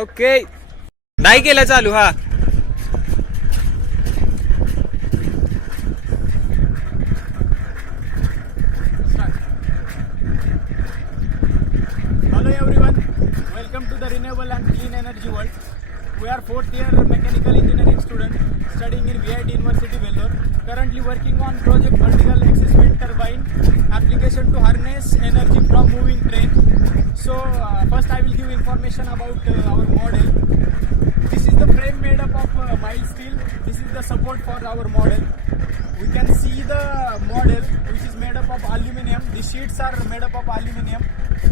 Okay नाही केलं चालू हा. Hello everyone, welcome to the renewable and clean energy world. We are 4th year mechanical engineering student studying in VIT University, Vellore. Currently working on project vertical axis wind turbine application to harness energy from moving train. So first I will give information about our model. This is the frame made up of mild steel. This is the support for our model. We can see the model which is made up of aluminum. The sheets are made up of aluminum.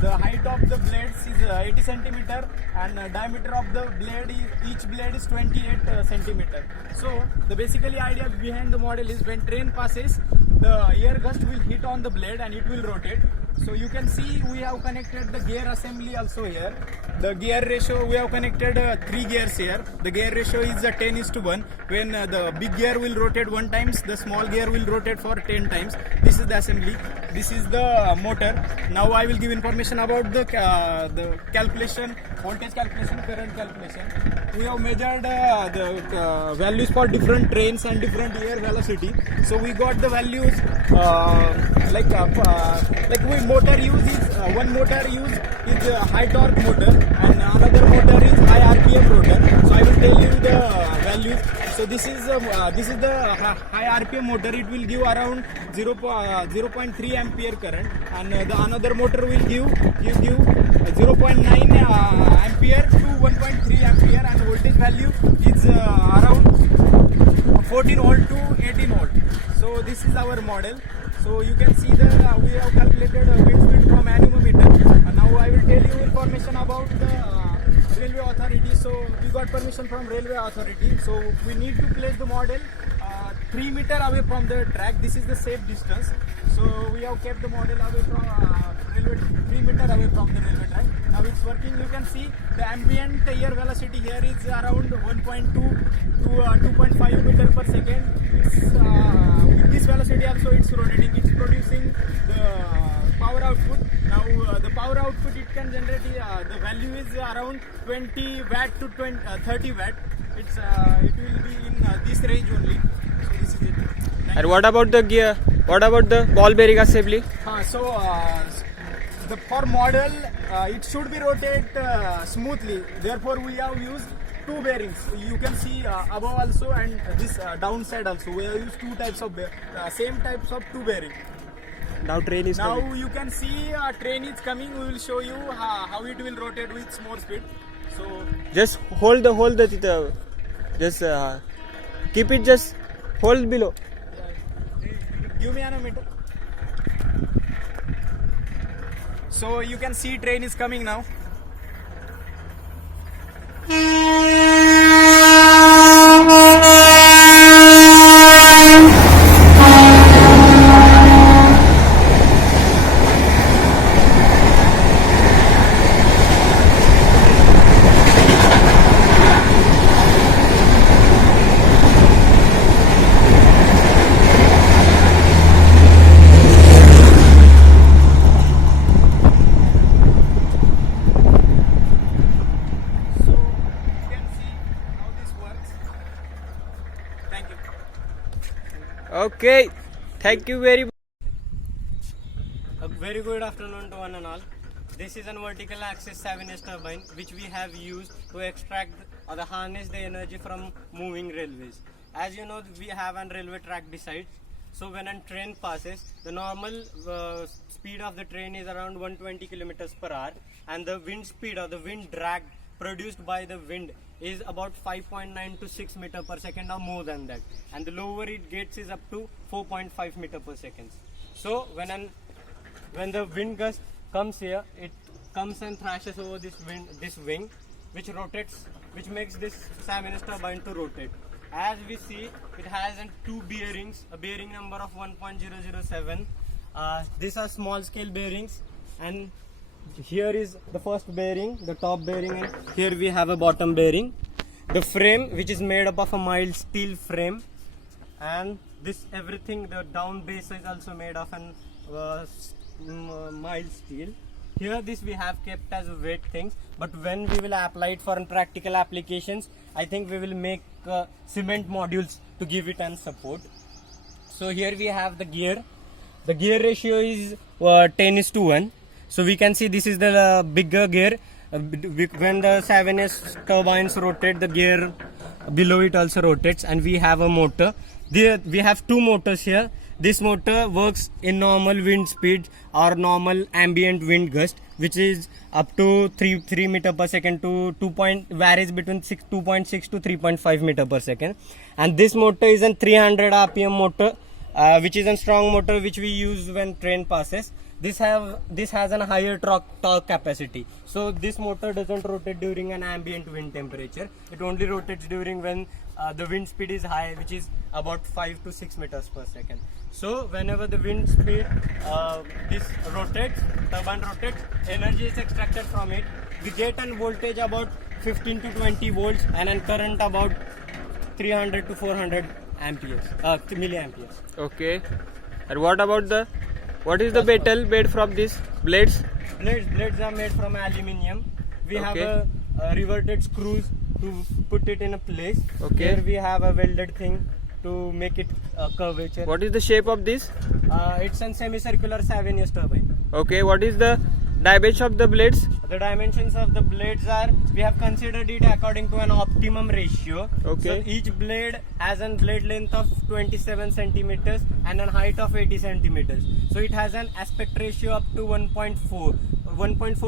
The height of the blades is 80 centimeter and diameter of the blade is, each blade is 28 centimeter. So the basically idea behind the model is when train passes, the air gust will hit on the blade and it will rotate. So you can see we have connected the gear assembly also here. The gear ratio, we have connected 3 gears here. The gear ratio is 10:1. When the big gear will rotate 1 times, the small gear will rotate for 10 times. This is the assembly. This is the motor. Now I will give information about the calculation, voltage calculation, current calculation. We have measured the values for different trains and different air velocity. So we got the values motor use is one motor use is high torque motor and another motor is high RPM rotor. So I will tell you the values. So this is the high RPM motor. It will give around 0.3 ampere current, and the another motor will give 0.9 ampere to 1.3 ampere, and voltage value is around 14 volt to 18 volt. So this is our model. So you can see the we have calculated wind speed from anemometer. Now I will tell you information about the railway authority. So we got permission from railway authority. So we need to place the model 3 meter away from the track. This is the safe distance. So we have kept the model away from railway 3 meter away from the railway track. Now it's working. You can see the ambient air velocity here is around 1.2 to 2.5 meter per second. With this velocity also it's rotating. It's producing the power output. Now the power output it can generate the value is around 20 watt to 30 watt. It will be in this range only. So this is it. And what about the gear? What about the ball bearing assembly? For model it should be rotate smoothly. Therefore we have used 2 bearings. You can see above also and this downside also. We have used 2 types of same types of 2 bearing. Now train is Now coming. you can see train is coming. We will show you how it will rotate with more speed. So Just hold the just keep it, just hold below. give me a minute. So you can see train is coming now. Thank you. Okay, thank you very much. A very good afternoon to one and all. This is a vertical axis Savonius turbine which we have used to extract or harness the energy from moving railways. As you know, we have a railway track beside. So when a train passes, the normal speed of the train is around 120 kilometers per hour, and the wind speed or the wind drag produced by the wind is about 5.9 to 6 meter per second or more than that, and the lower it gets is up to 4.5 meter per second. So when the wind gust comes here, it comes and thrashes over this wing, which rotates, which makes this Savonius turbine to rotate. As we see, it has 2 bearings, a bearing number of 1.007. These are small scale bearings, and here is the first bearing, the top bearing, and here we have a bottom bearing. The frame, which is made up of a mild steel frame, and this everything, the down base is also made of an mild steel. Here this we have kept as weight things, but when we will apply it for practical applications, I think we will make cement modules to give it and support. So here we have the gear. The gear ratio is 10:1. So we can see this is the bigger gear. When the Savonius turbines rotate, the gear below it also rotates, and we have a motor. There we have two motors here. This motor works in normal wind speed or normal ambient wind gust, which is up to 3 meter per second to varies between 2.6 to 3.5 meter per second. And this motor is a 300 rpm motor, which is a strong motor which we use when train passes. This has a higher torque capacity. So this motor doesn't rotate during an ambient wind temperature. It only rotates during when the wind speed is high, which is about 5 to 6 meters per second. So whenever the wind speed this rotates, turbine rotates, energy is extracted from it. We get a voltage about 15 to 20 volts and a current about 300 to 400 amperes, milliamperes. Okay. And what is the metal made from these blades? Blades are made from aluminium. We have a reverted screws to put it in a place. Okay. Here we have a welded thing to make it curvature. What is the shape of this? It's a semicircular Savonius turbine. Okay. What is the dimension of the blades? The dimensions of the blades are, we have considered it according to an optimum ratio. Okay. So each blade has a blade length of 27 centimeters and a height of 80 centimeters. So it has an aspect ratio up to 1.4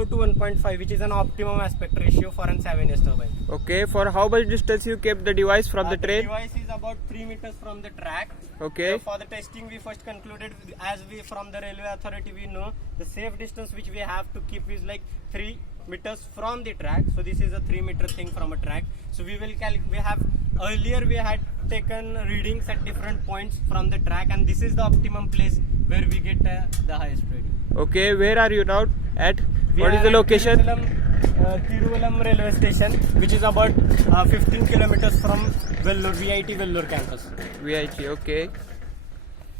to 1.5, which is an optimum aspect ratio for an Savonius turbine. Okay. For how much distance you kept the device from the train? The device is about 3 meters from the track. Okay. So for the testing, we first concluded, as we from the railway authority we know, the safe distance which we have to keep is like 3 meters from the track. So this is a 3 meter thing from a track. So we will earlier we had taken readings at different points from the track, and this is the optimum place where we get the highest reading. Okay. Where are you now at? We What is the location? Tiruvalam railway station, which is about 15 kilometers from Vellore, VIT Vellore campus. VIT. Okay.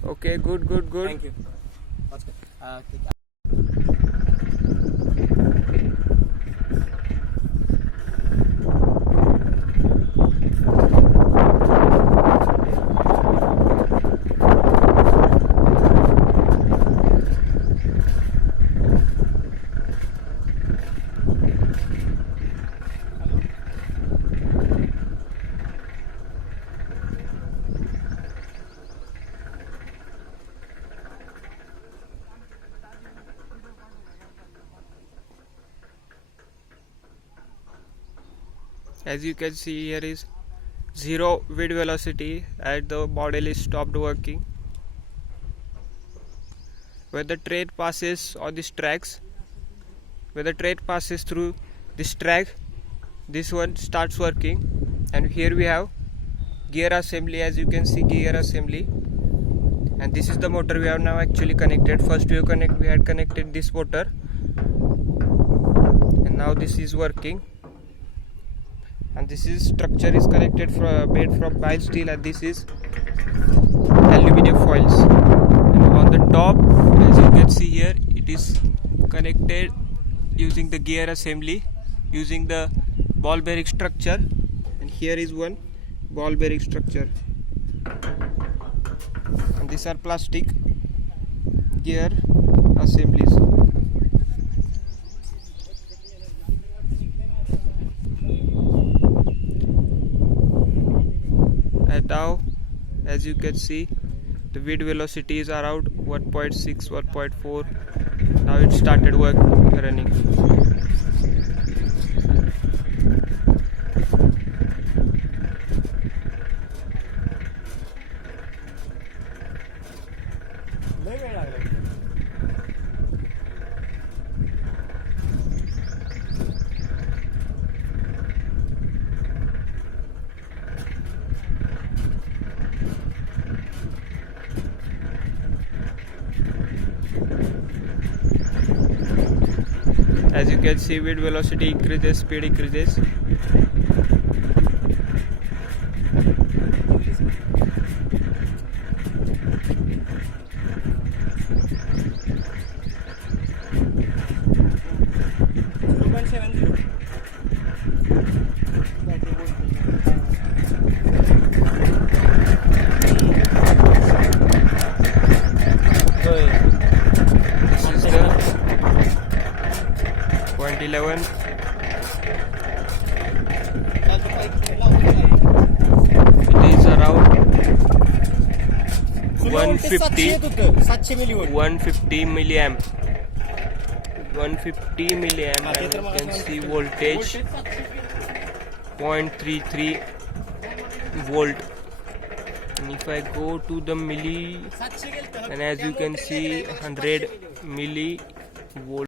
Okay. Good. Thank you. That's good. As you can see, here is 0 wind velocity and the model is stopped working. When the train passes on these tracks, when the train passes through this track, this one starts working. And here we have gear assembly. As you can see, gear assembly, and this is the motor we have now actually connected. First we had connected this motor, and now this is working. And this is structure is connected made from mild steel, and this is aluminum foils. And on the top, as you can see here, it is connected using the gear assembly, using the ball bearing structure, and here is one ball bearing structure, and these are plastic gear assemblies. And now, as you can see, the wind velocity is around 1.6, 1.4. Now it started running. As you can see, wind velocity increases, speed increases. 11. It is around 150 milliamp. 150 milliamp, and you can see voltage 0.33 volt. And if I go to the milli, and as you can see 100 milli volt.